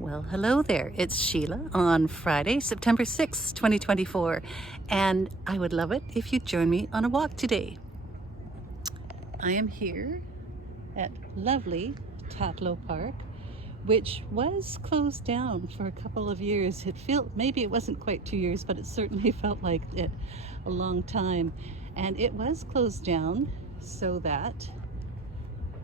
Well, hello there. It's Sheila on Friday, September 6th, 2024, and I would love it if you'd join me on a walk today. I am here at lovely Tatlow Park, which was closed down for a couple of years. Maybe it wasn't quite 2 years, but it certainly felt like it a long time. And it was closed down so that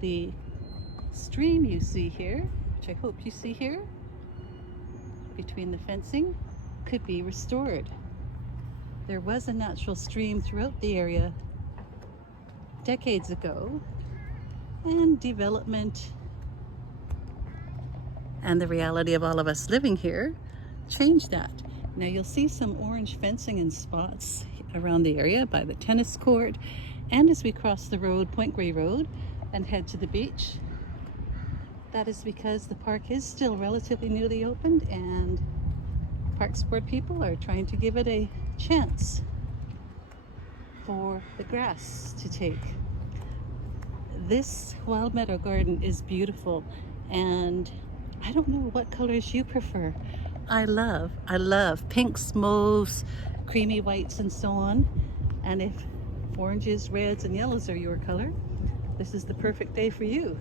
the stream you see here, which I hope you see here, between the fencing, could be restored. There was a natural stream throughout the area decades ago, and development and the reality of all of us living here changed that. Now you'll see some orange fencing in spots around the area by the tennis court, and as we cross the road, Point Grey Road, and head to the beach. That is because the park is still relatively newly opened and Parks Board people are trying to give it a chance for the grass to take. This wild meadow garden is beautiful, and I don't know what colors you prefer. I love pinks, mauves, creamy whites, and so on. And if oranges, reds, and yellows are your color, this is the perfect day for you.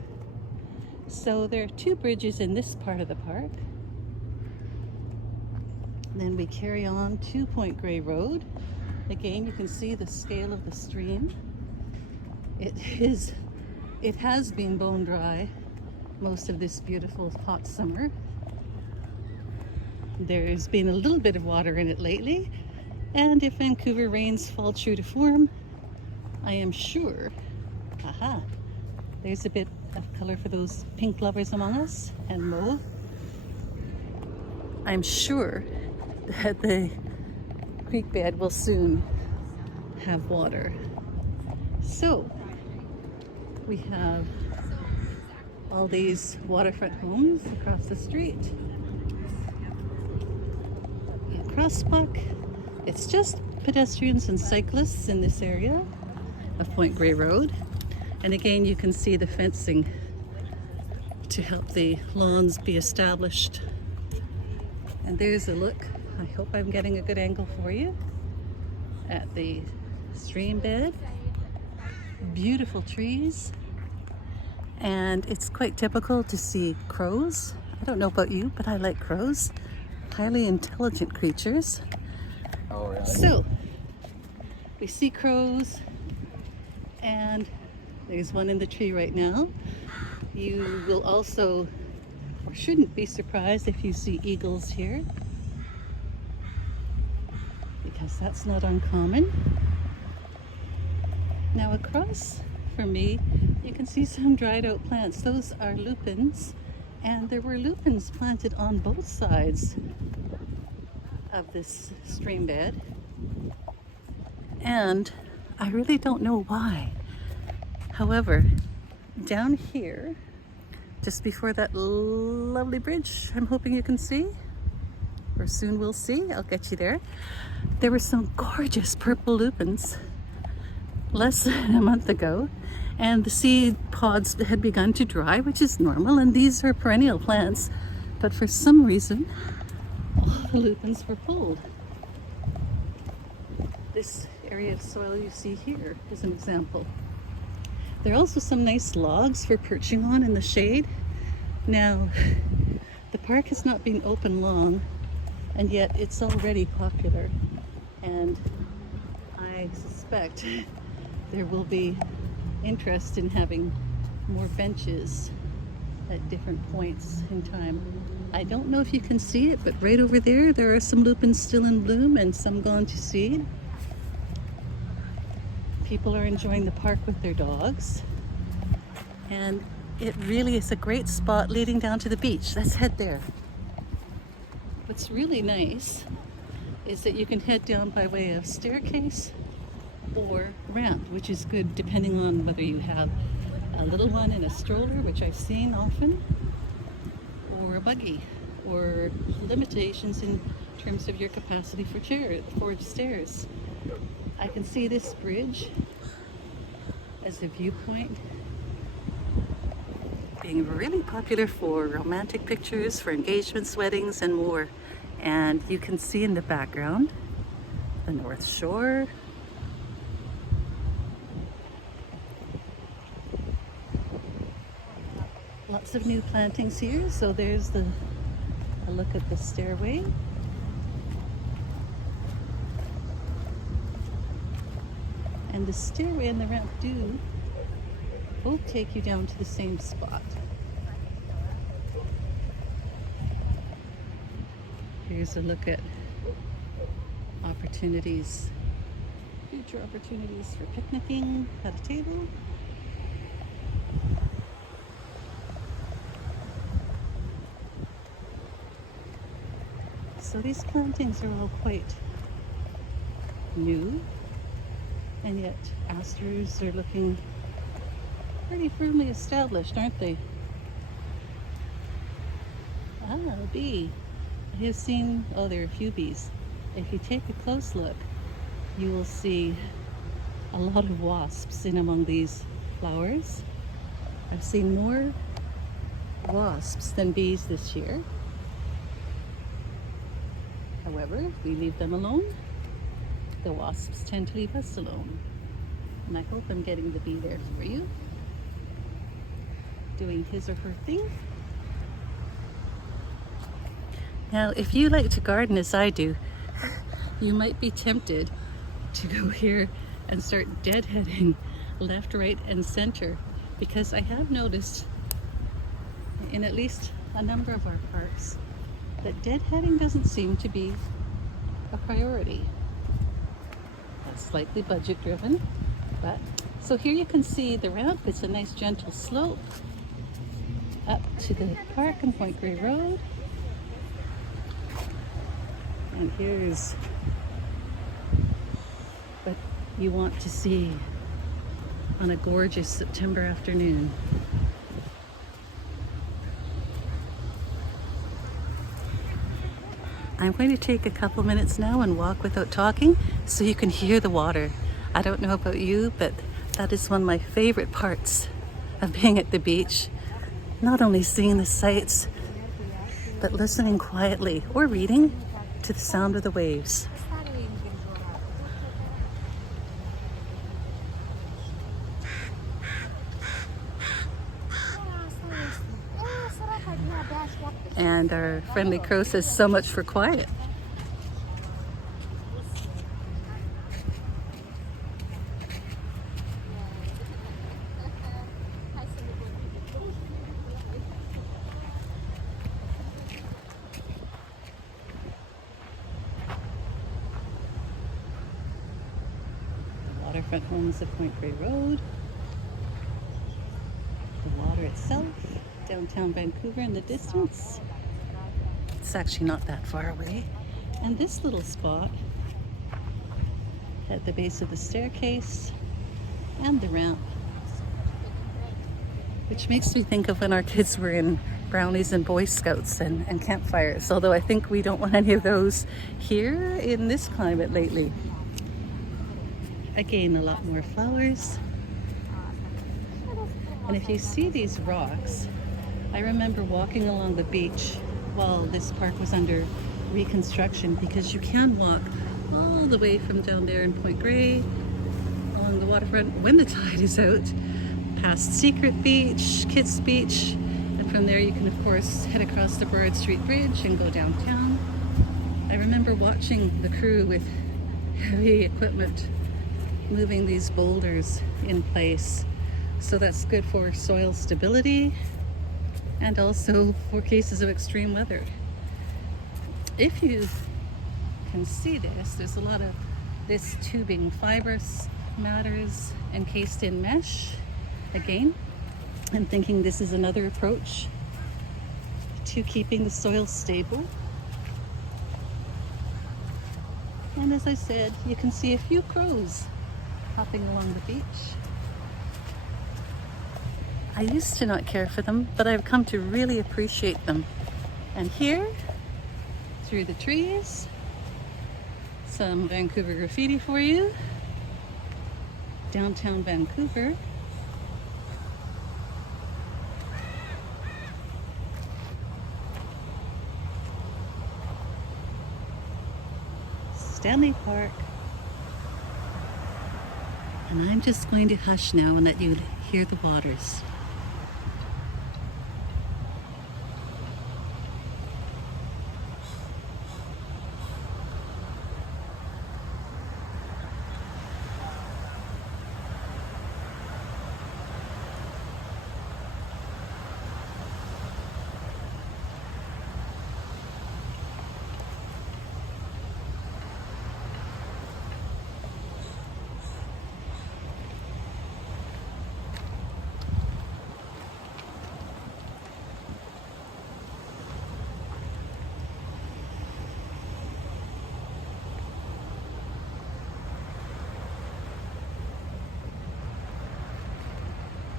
So there are two bridges in this part of the park. Then we carry on to Point Grey Road. Again, you can see the scale of the stream. It has been bone dry most of this beautiful hot summer. There's been a little bit of water in it lately, and if Vancouver rains fall true to form, I am sure, there's a bit of color for those pink lovers among us, and mauve. I'm sure that the creek bed will soon have water. So we have all these waterfront homes across the street. A crosswalk. It's just pedestrians and cyclists in this area of Point Grey Road. And again, you can see the fencing to help the lawns be established. And there's a look, I hope I'm getting a good angle for you, at the stream bed. Beautiful trees. And it's quite typical to see crows. I don't know about you, but I like crows. Highly intelligent creatures. Oh, really? So, we see crows, and there's one in the tree right now. You will also, or shouldn't be surprised if you see eagles here, because that's not uncommon. Now across from me, you can see some dried out plants. Those are lupins, and there were lupins planted on both sides of this stream bed. And I really don't know why. However, down here, just before that lovely bridge I'm hoping you can see, or soon we'll see, I'll get you there, there were some gorgeous purple lupins less than a month ago, and the seed pods had begun to dry, which is normal, and these are perennial plants, but for some reason all the lupins were pulled. This area of soil you see here is an example. There are also some nice logs for perching on in the shade. Now, the park has not been open long, and yet it's already popular, and I suspect there will be interest in having more benches at different points in time. I don't know if you can see it, but right over there are some lupins still in bloom and some gone to seed. People are enjoying the park with their dogs, and it really is a great spot leading down to the beach. Let's head there. What's really nice is that you can head down by way of staircase or ramp, which is good depending on whether you have a little one in a stroller, which I've seen often, or a buggy, or limitations in terms of your capacity for stairs. I can see this bridge as a viewpoint being really popular for romantic pictures, for engagements, weddings, and more. And you can see in the background the North Shore. Lots of new plantings here. So there's a look at the stairway. And the stairway and the ramp do both take you down to the same spot. Here's a look at opportunities, future opportunities for picnicking at a table. So these plantings are all quite new, and yet asters are looking pretty firmly established, aren't they? Ah, a bee. I have seen, oh, there are a few bees. If you take a close look, you will see a lot of wasps in among these flowers. I've seen more wasps than bees this year. However, if we leave them alone, the wasps tend to leave us alone. And I hope I'm getting the bee there for you, doing his or her thing. Now, if you like to garden as I do, you might be tempted to go here and start deadheading left, right, and center, because I have noticed in at least a number of our parks that deadheading doesn't seem to be a priority. That's slightly budget driven, but so here you can see the ramp. It's a nice gentle slope up to the park and Point Grey Road. And here's what you want to see on a gorgeous September afternoon. I'm going to take a couple minutes now and walk without talking so you can hear the water. I don't know about you, but that is one of my favorite parts of being at the beach. Not only seeing the sights, but listening quietly or reading to the sound of the waves. And our friendly crow says, so much for quiet. Waterfront homes of Point Grey Road. The water itself, downtown Vancouver in the distance. It's actually not that far away. And this little spot at the base of the staircase and the ramp, which makes me think of when our kids were in brownies and Boy Scouts and campfires, although I think we don't want any of those here in this climate lately. Again, a lot more flowers. And if you see these rocks, I remember walking along the beach while this park was under reconstruction, because you can walk all the way from down there in Point Grey along the waterfront when the tide is out, past Secret Beach, Kits Beach, and from there you can of course head across the Burrard Street Bridge and go downtown. I remember watching the crew with heavy equipment moving these boulders in place. So that's good for soil stability and also for cases of extreme weather. If you can see this, there's a lot of this tubing, fibrous matters encased in mesh. Again, I'm thinking this is another approach to keeping the soil stable. And as I said, you can see a few crows hopping along the beach. I used to not care for them, but I've come to really appreciate them. And here, through the trees, some Vancouver graffiti for you. Downtown Vancouver. Stanley Park. And I'm just going to hush now and let you hear the waters.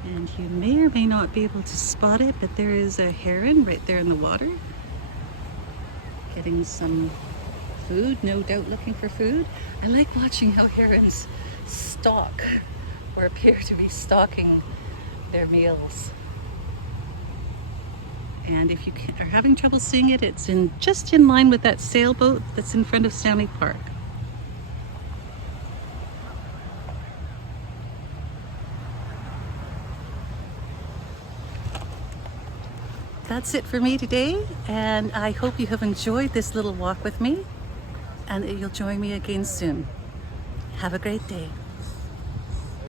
And you may or may not be able to spot it, but there is a heron right there in the water. Getting some food, no doubt looking for food. I like watching how herons stalk or appear to be stalking their meals. And if you are having trouble seeing it, it's just in line with that sailboat that's in front of Stanley Park. That's it for me today, and I hope you have enjoyed this little walk with me and that you'll join me again soon. Have a great day.